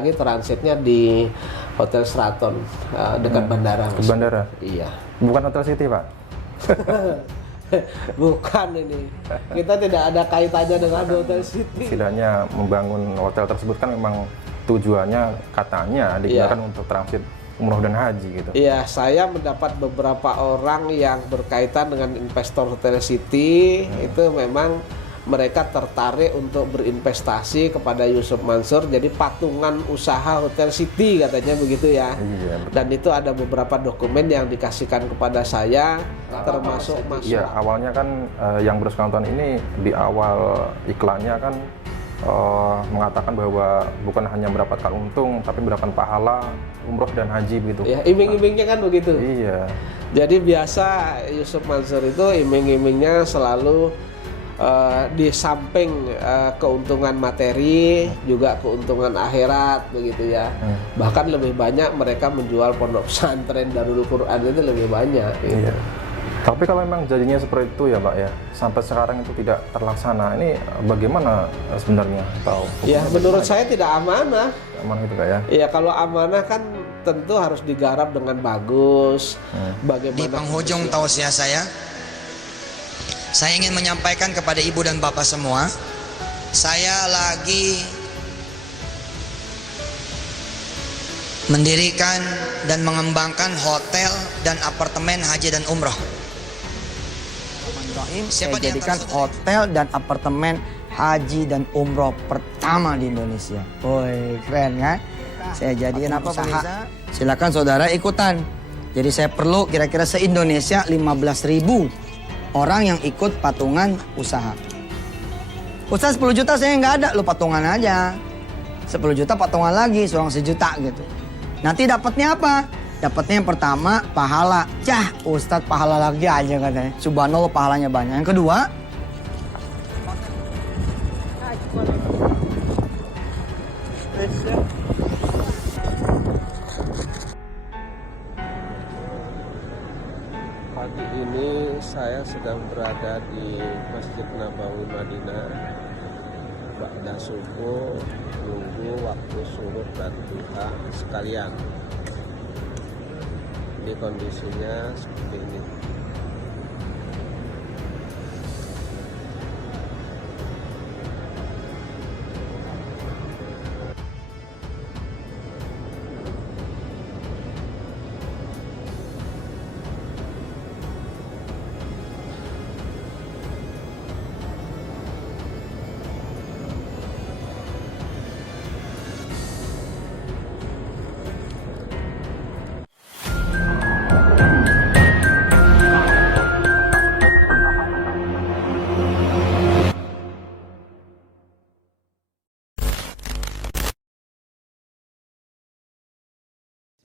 lagi transitnya di Hotel Sheraton dekat bandara. Ke bandara? Iya. Bukan Hotel City, Pak? Bukan ini. Kita tidak ada kaitannya dengan Hotel City. Setidaknya membangun hotel tersebut kan memang tujuannya katanya digunakan untuk transit umroh dan haji gitu. Iya, saya mendapat beberapa orang yang berkaitan dengan investor Hotel City. Itu memang mereka tertarik untuk berinvestasi kepada Yusuf Mansur, jadi patungan usaha Hotel City katanya begitu ya. Iya, dan itu ada beberapa dokumen yang dikasihkan kepada saya, termasuk Iya, awalnya kan yang bersangkutan ini di awal iklannya kan mengatakan bahwa bukan hanya mendapatkan untung tapi mendapatkan pahala umroh dan haji begitu. Ya, iming-imingnya kan begitu. Iya. Jadi biasa Yusuf Mansur itu iming-imingnya selalu di samping keuntungan materi juga keuntungan akhirat begitu ya. Bahkan lebih banyak mereka menjual pondok pesantren Darul Quran itu lebih banyak gitu. Iya. Tapi kalau memang janjinya seperti itu ya Pak ya, sampai sekarang itu tidak terlaksana, ini bagaimana sebenarnya? Ya menurut saya tidak amanah. Amanah itu Pak ya? Iya, kalau amanah kan tentu harus digarap dengan bagus. Bagaimana di penghujung tausiah saya ingin menyampaikan kepada ibu dan bapak semua, saya lagi mendirikan dan mengembangkan hotel dan apartemen haji dan umroh. Saya jadikan hotel dan apartemen haji dan umroh pertama di Indonesia. Woi, keren kan? Saya jadikan apa usaha. Silakan saudara ikutan. Jadi saya perlu kira-kira se-Indonesia 15.000 orang yang ikut patungan usaha. Ustaz 10 juta saya nggak ada, lu patungan aja. 10 juta patungan lagi, seorang 1 juta gitu. Nanti dapatnya apa? Dapatnya yang pertama pahala. Cah, Ustaz pahala lagi aja katanya. Subhanallah pahalanya banyak. Yang kedua, pagi ini saya sedang berada di Masjid Nabawi Madinah. Ba'da subuh nunggu waktu syuruk dan duha sekalian. Ini kondisinya seperti ini.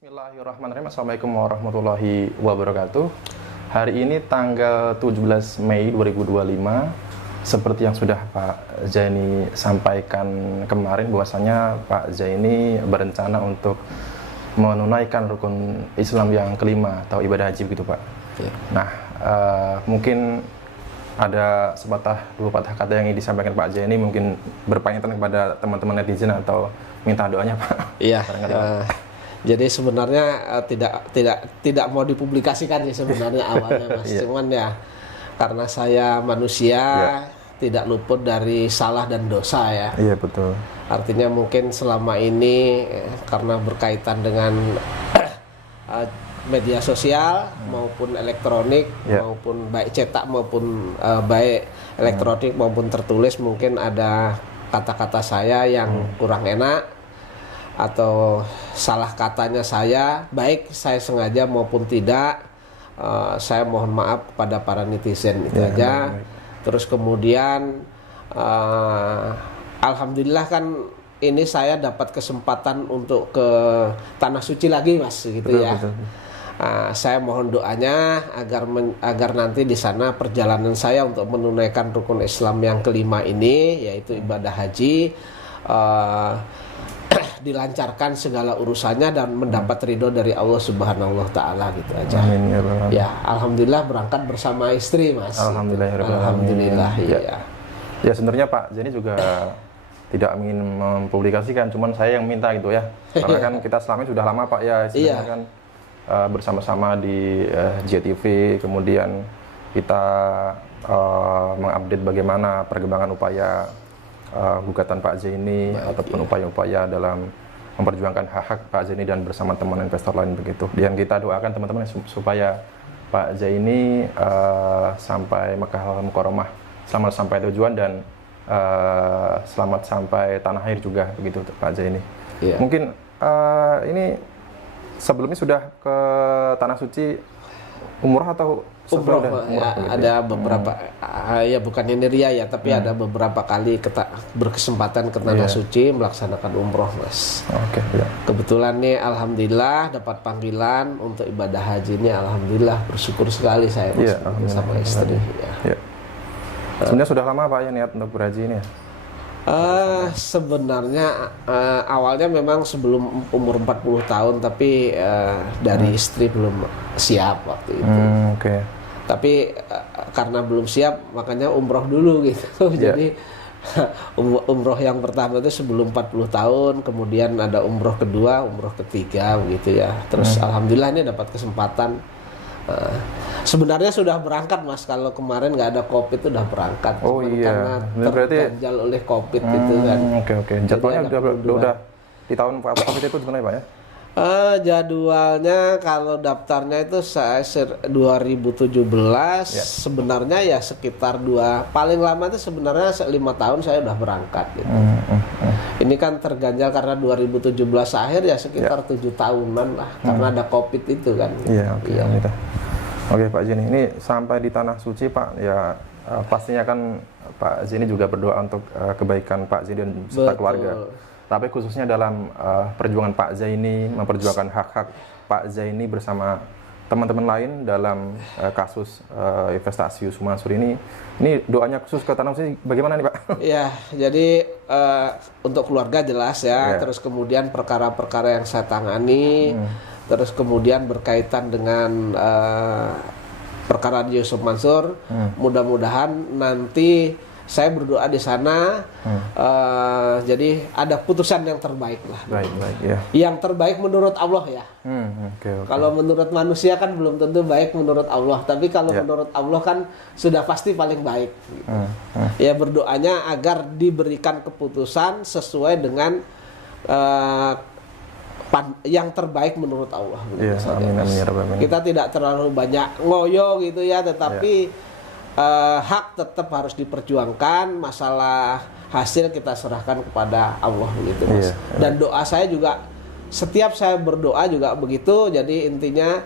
Bismillahirrahmanirrahim. Assalamualaikum warahmatullahi wabarakatuh. Hari ini tanggal 17 Mei 2025. Seperti yang sudah Pak Zaini sampaikan kemarin, bahwasanya Pak Zaini berencana untuk menunaikan rukun Islam yang kelima atau ibadah haji begitu Pak. Ya. Nah, mungkin ada dua patah kata yang ingin disampaikan Pak Zaini, mungkin berpamitan kepada teman-teman netizen atau minta doanya Pak. Iya. Jadi sebenarnya tidak mau dipublikasikan sih sebenarnya awalnya Mas. Cuman ya karena saya manusia tidak luput dari salah dan dosa ya. Iya betul. Artinya mungkin selama ini karena berkaitan dengan media sosial maupun elektronik maupun baik cetak maupun baik elektronik maupun tertulis, mungkin ada kata-kata saya yang kurang enak atau salah katanya saya, baik saya sengaja maupun tidak, saya mohon maaf kepada para netizen itu aja. Baik. Terus kemudian alhamdulillah kan ini saya dapat kesempatan untuk ke Tanah Suci lagi Mas gitu. Betul, ya. Betul. Saya mohon doanya agar nanti di sana perjalanan saya untuk menunaikan rukun Islam yang kelima ini, yaitu ibadah haji, dilancarkan segala urusannya dan mendapat ridho dari Allah Subhanahu wa Ta'ala gitu aja. Amin ya Rabbal Alamin. Ya, alhamdulillah berangkat bersama istri Mas. Alhamdulillah. Alhamdulillah, iya. Ya sebenarnya Pak Zaini juga tidak ingin mempublikasikan, cuman saya yang minta gitu ya. Karena kan kita selama ini sudah lama Pak ya, istilahnya kan bersama-sama di JTV, kemudian kita mengupdate bagaimana perkembangan upaya gugatan Pak Zaini ataupun upaya-upaya dalam memperjuangkan hak-hak Pak Zaini dan bersama teman investor lain begitu. Dan kita doakan teman-teman supaya Pak Zaini sampai Makkah Mukarramah selamat sampai tujuan dan selamat sampai tanah air juga begitu Pak Zaini. Iya. Mungkin ini sebelumnya sudah ke tanah suci umrah atau Umroh, umrah begitu ada beberapa ya bukan ini ria ya, tapi ada beberapa kali berkesempatan ke tanah suci melaksanakan umroh, Mas. Oke, ya. Kebetulan nih alhamdulillah dapat panggilan untuk ibadah haji ini, alhamdulillah bersyukur sekali saya Mas, Iya, sama istri ya. Ya. Sebenarnya sudah lama Pak ya niat untuk berhaji ini ya? Sebenarnya awalnya memang sebelum umur 40 tahun, tapi dari istri belum siap waktu itu. Oke. Tapi karena belum siap makanya umroh dulu gitu. Jadi umroh yang pertama itu sebelum 40 tahun, kemudian ada umroh kedua, umroh ketiga begitu ya. Terus alhamdulillah ini dapat kesempatan. Sebenarnya sudah berangkat Mas, kalau kemarin nggak ada COVID itu udah berangkat. Oh cuman iya. karena terganjal oleh COVID gitu kan. Oke. Jadwalnya udah di tahun COVID itu sebenarnya Pak ya? Jadwalnya kalau daftarnya itu saya 2017 sebenarnya ya sekitar paling lama itu sebenarnya 5 tahun saya udah berangkat gitu. Ini kan terganjal karena 2017 akhir ya sekitar 7 tahunan lah karena ada COVID itu kan. Iya, oke. Oke Pak Zaini, ini sampai di tanah suci Pak ya, pastinya kan Pak Zaini juga berdoa untuk kebaikan Pak Zaini dan serta keluarga. Tapi khususnya dalam perjuangan Pak Zaini, memperjuangkan hak-hak Pak Zaini bersama teman-teman lain dalam kasus investasi Yusuf Mansur ini doanya khusus ke tanah suci bagaimana nih Pak? Iya, jadi untuk keluarga jelas ya, terus kemudian perkara-perkara yang saya tangani, terus kemudian berkaitan dengan perkara Yusuf Mansur, mudah-mudahan nanti saya berdoa di sana, jadi ada putusan yang terbaik lah. Baik ya. Yang terbaik menurut Allah ya. Okay. Kalau menurut manusia kan belum tentu baik menurut Allah, tapi kalau menurut Allah kan sudah pasti paling baik. Gitu. Ya berdoanya agar diberikan keputusan sesuai dengan yang terbaik menurut Allah. Amin. Kita tidak terlalu banyak ngoyo gitu ya, tetapi hak tetap harus diperjuangkan, masalah hasil kita serahkan kepada Allah gitu Mas. Dan doa saya juga setiap saya berdoa juga begitu, jadi intinya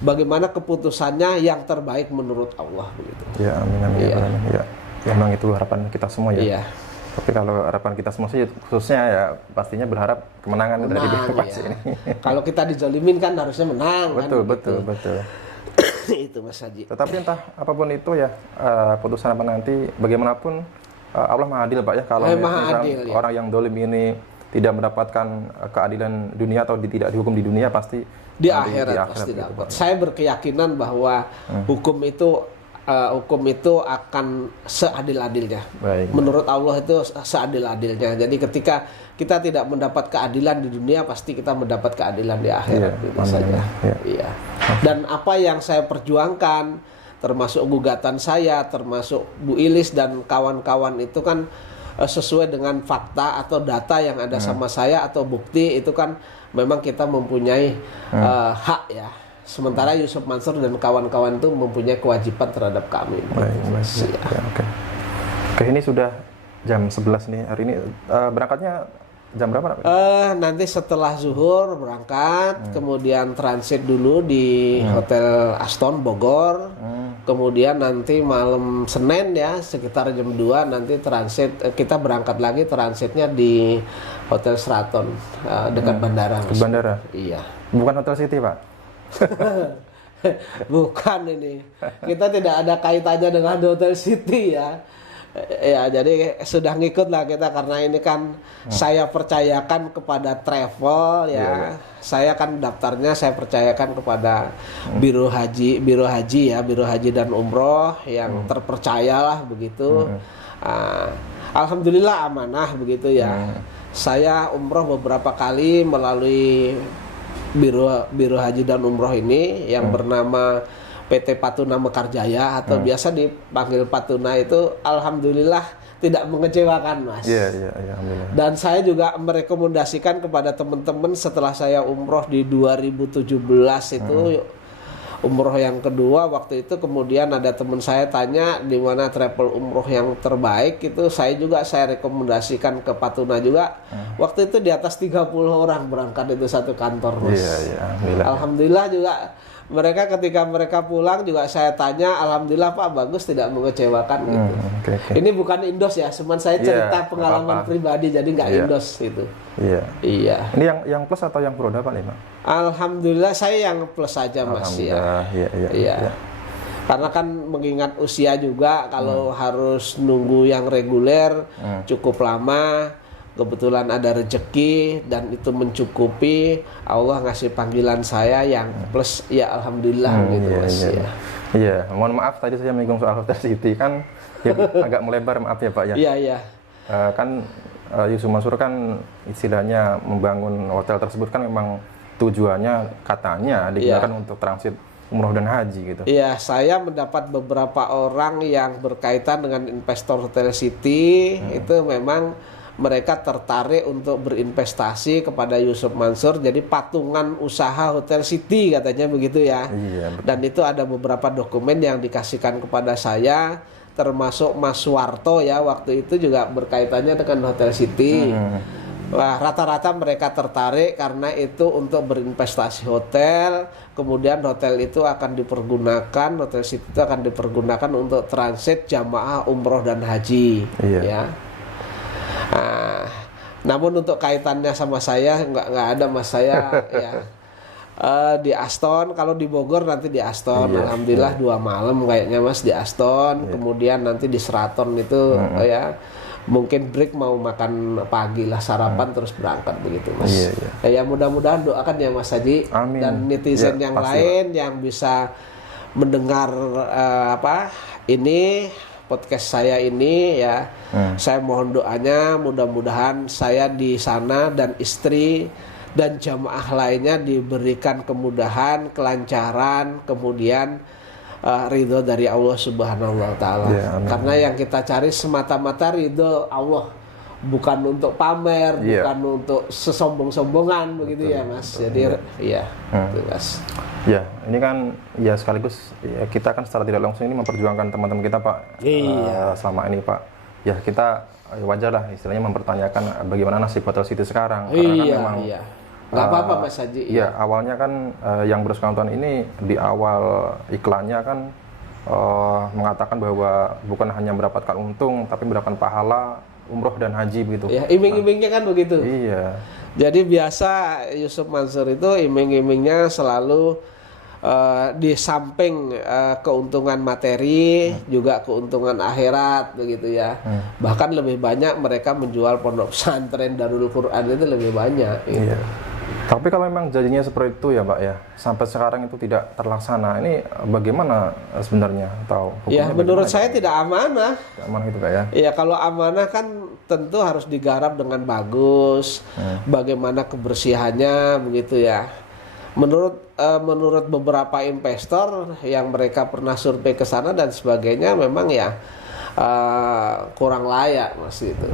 bagaimana keputusannya yang terbaik menurut Allah begitu. Ya, amin. Ya, memang itu harapan kita semua ya. Iya. Tapi kalau harapan kita semua sih khususnya ya pastinya berharap kemenangan dari Pak ini. Kalau kita dizalimin kan harusnya menang. Betul. Itu Mas Haji. Tetapi entah apapun itu ya, putusan apa nanti bagaimanapun Allah Maha Adil Pak ya. Kalau orang yang dolim ini tidak mendapatkan keadilan dunia atau tidak dihukum di dunia, pasti di akhirat pasti dapat. Saya berkeyakinan bahwa hukum itu akan seadil-adilnya. Menurut Allah itu seadil-adilnya. Jadi ketika kita tidak mendapat keadilan di dunia, pasti kita mendapat keadilan di akhirat. Itu saja. Iya. Dan apa yang saya perjuangkan, termasuk gugatan saya, termasuk Bu Ilis dan kawan-kawan itu kan sesuai dengan fakta atau data yang ada sama saya atau bukti, itu kan memang kita mempunyai hak ya. Sementara Yusuf Mansur dan kawan-kawan itu mempunyai kewajiban terhadap kami. Oke, ini sudah jam 11 nih hari ini. Berangkatnya jam berapa? Nanti setelah zuhur berangkat, kemudian transit dulu di Hotel Aston Bogor, kemudian nanti malam Senin ya sekitar jam 2 nanti transit, kita berangkat lagi transitnya di Hotel Sheraton dekat bandara. Bandara? Iya. Bukan Hotel City Pak? Bukan ini. Kita tidak ada kaitannya dengan Hotel City ya. Ya, jadi sudah ngikut lah kita karena ini kan saya percayakan kepada travel ya. Saya kan daftarnya saya percayakan kepada Biro Haji dan Umroh yang terpercaya lah begitu. Alhamdulillah amanah begitu ya. Saya umroh beberapa kali melalui Biro Haji dan Umroh ini yang bernama PT Patuna Mekarjaya atau biasa dipanggil Patuna itu, alhamdulillah tidak mengecewakan, Mas. Iya, alhamdulillah. Dan saya juga merekomendasikan kepada teman-teman setelah saya umroh di 2017 itu umroh yang kedua, waktu itu kemudian ada teman saya tanya di mana travel umroh yang terbaik, itu saya rekomendasikan ke Patuna juga. Waktu itu di atas 30 orang berangkat itu satu kantor, Mas. Iya, alhamdulillah. Alhamdulillah juga mereka ketika mereka pulang juga saya tanya, alhamdulillah Pak, bagus, tidak mengecewakan gitu. Okay. Ini bukan indos ya, cuman saya cerita pengalaman pribadi, jadi nggak indos itu. Iya. Ini yang plus atau yang pro dapat nih, Pak? Alhamdulillah saya yang plus saja, Mas, ya. Iya. Karena kan mengingat usia juga, kalau harus nunggu yang reguler cukup lama. Kebetulan ada rezeki dan itu mencukupi, Allah ngasih panggilan saya yang plus, ya alhamdulillah gitu, Mas. Iya, mohon maaf tadi saya menyinggung soal Hotel City kan agak melebar, maaf ya Pak ya. Iya. Kan Yusuf Mansur kan istilahnya membangun hotel tersebut kan memang tujuannya katanya digunakan untuk transit umroh dan haji gitu. Iya, saya mendapat beberapa orang yang berkaitan dengan investor Hotel City, itu memang mereka tertarik untuk berinvestasi kepada Yusuf Mansur, jadi patungan usaha Hotel City katanya begitu ya. Iya, betul. Dan itu ada beberapa dokumen yang dikasihkan kepada saya, termasuk Mas Warto ya, waktu itu juga berkaitannya dengan Hotel City. Wah, rata-rata mereka tertarik karena itu untuk berinvestasi hotel, kemudian hotel itu akan dipergunakan, Hotel City itu akan dipergunakan untuk transit jamaah umroh dan haji. Ya. Namun untuk kaitannya sama saya nggak ada, Mas. Saya ya di Aston, kalau di Bogor nanti di Aston. Alhamdulillah 2 malam kayaknya, Mas, di Aston. Kemudian nanti di Sheraton itu ya mungkin break mau makan pagi lah, sarapan terus berangkat begitu, Mas. Ya mudah-mudahan doakan ya Mas Haji. Amin. Dan netizen yang pasti, lain yang bisa mendengar ini podcast saya ini ya, saya mohon doanya, mudah-mudahan saya di sana dan istri dan jamaah lainnya diberikan kemudahan, kelancaran, kemudian ridho dari Allah Subhanahu wa Ta'ala. Karena yang kita cari semata-mata ridho Allah, bukan untuk pamer, bukan untuk sesombong-sombongan begitu ya, Mas. Jadi itu, Mas. Ya, ini kan ya sekaligus ya, kita kan secara tidak langsung ini memperjuangkan teman-teman kita, Pak. Selama ini, Pak. Ya kita wajar lah istilahnya mempertanyakan bagaimana nasib Hotel City sekarang. Karena kan memang nggak apa-apa, Mas Haji. Iya, awalnya kan yang bersangkutan ini di awal iklannya kan mengatakan bahwa bukan hanya mendapatkan untung, tapi mendapatkan pahala umroh dan haji begitu. Ya, iming-imingnya kan begitu. Iya. Jadi biasa Yusuf Mansur itu iming-imingnya selalu di samping keuntungan materi juga keuntungan akhirat begitu ya. Bahkan lebih banyak mereka menjual pondok pesantren Darul Quran itu lebih banyak. Gitu. Iya. Tapi kalau memang janjinya seperti itu ya Pak ya, sampai sekarang itu tidak terlaksana, ini bagaimana sebenarnya atau ya menurut saya tidak amanah. Amanah itu Pak ya? Iya, kalau amanah kan tentu harus digarap dengan bagus, bagaimana kebersihannya begitu ya. Menurut beberapa investor yang mereka pernah survei ke sana dan sebagainya, memang ya kurang layak, Mas, itu.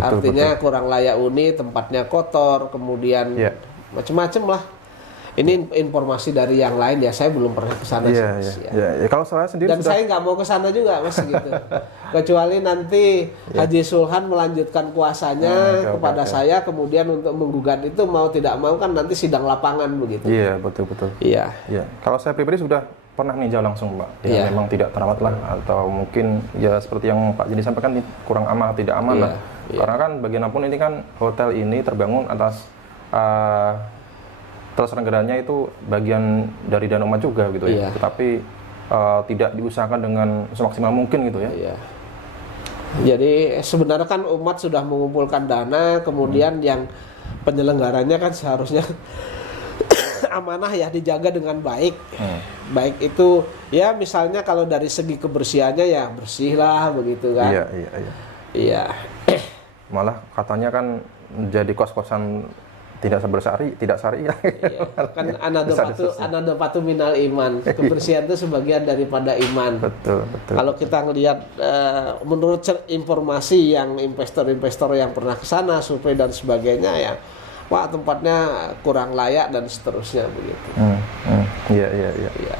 Artinya betul. Kurang layak tempatnya kotor, kemudian macam-macam lah. Ini informasi dari yang lain ya, saya belum pernah ke sana. Kalau saya sendiri dan saya nggak mau ke sana juga, Mas, gitu. Kecuali nanti Haji Sulhan melanjutkan kuasanya kepada saya, kemudian untuk menggugat itu mau tidak mau kan nanti sidang lapangan begitu. Iya, betul. Iya. Kalau saya pribadi sudah pernah ninjau langsung, Pak. Ya, memang tidak terawat lah, atau mungkin ya seperti yang Pak Jadi sampaikan kurang aman, tidak aman lah. Karena kan bagaimanapun ini kan hotel ini terbangun atas terselenggaranya itu bagian dari dana umat juga gitu ya, tetapi tidak diusahakan dengan semaksimal mungkin gitu ya. Jadi sebenarnya kan umat sudah mengumpulkan dana, kemudian yang penyelenggaranya kan seharusnya amanah ya, dijaga dengan baik. Baik itu ya misalnya kalau dari segi kebersihannya ya bersih lah begitu kan. Iya. malah katanya kan jadi kos-kosan tidak syariah. Iya. Kan anado patu minal iman. Kebersihan itu sebagian daripada iman. Betul. Kalau kita ngelihat menurut informasi yang investor-investor yang pernah ke sana, survei dan sebagainya ya, wah tempatnya kurang layak dan seterusnya begitu. Iya. Iya.